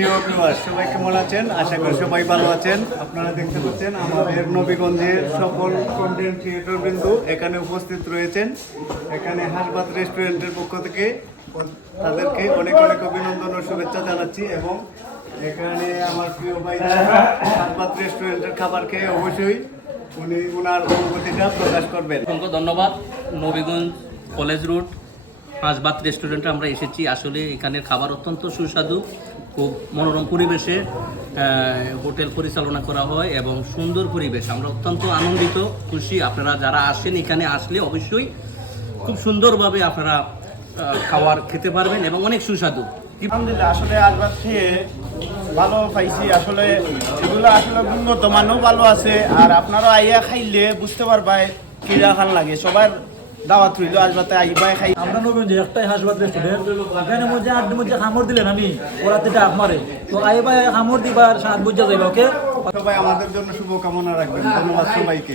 প্রিয় ভিউয়ার্স, সবাই কেমন আছেন? আশা করি সবাই ভালো আছেন। আপনারা দেখতে পাচ্ছেন আমাদের নবীগঞ্জের সকল কন্টেন্ট ক্রিয়েটর বিন্দু এখানে উপস্থিত রয়েছেন। এখানে হাসবাত রেস্টুরেন্টের পক্ষ থেকে তাদেরকে অনেক অনেক অভিনন্দন ও শুভেচ্ছা জানাচ্ছি। এবং এখানে আমার প্রিয় ভাইরা হাসবাত রেস্টুরেন্টের খাবার খেয়ে অবশ্যই উনি ওনার অনুভূতিটা প্রকাশ করবেন। অসংখ্য ধন্যবাদ। নবীগঞ্জ কলেজ রোড হাসবাত রেস্টুরেন্টে আমরা এসেছি। আসলে এখানের খাবার অত্যন্ত সুস্বাদু, খুব মনোরম পরিবেশে হোটেল পরিচালনা করা হয় এবং সুন্দর পরিবেশ। আমরা অত্যন্ত আনন্দিত, খুশি। আপনারা যারা আসেন এখানে আসলে অবশ্যই খুব সুন্দরভাবে আপনারা খাবার খেতে পারবেন এবং অনেক সুস্বাদু। আলহামদুলিল্লাহ, আসলে আজবাত খেয়ে ভালো পাইছি। আসলে এগুলো আসলে গুণগত মানও ভালো আছে। আর আপনারা আইয়া খাইলে বুঝতে পারবাই কিরা খান লাগে। সবার দাওয়াত রইল আজবাতে আইবাই খাই। আমরা নবীগঞ্জে একটাই হাসপাত রেস্টুরেন্ট, এখানে মধ্যে আড্ডি মধ্যে খামর দিলেন আমি ওরাতে ডাক মারে তো আইবাই খামর দিবার সাত বুঝা যাইবা। ওকে, সবাই আমাদের জন্য শুভকামনা রাখবেন। ধন্যবাদ সবাইকে।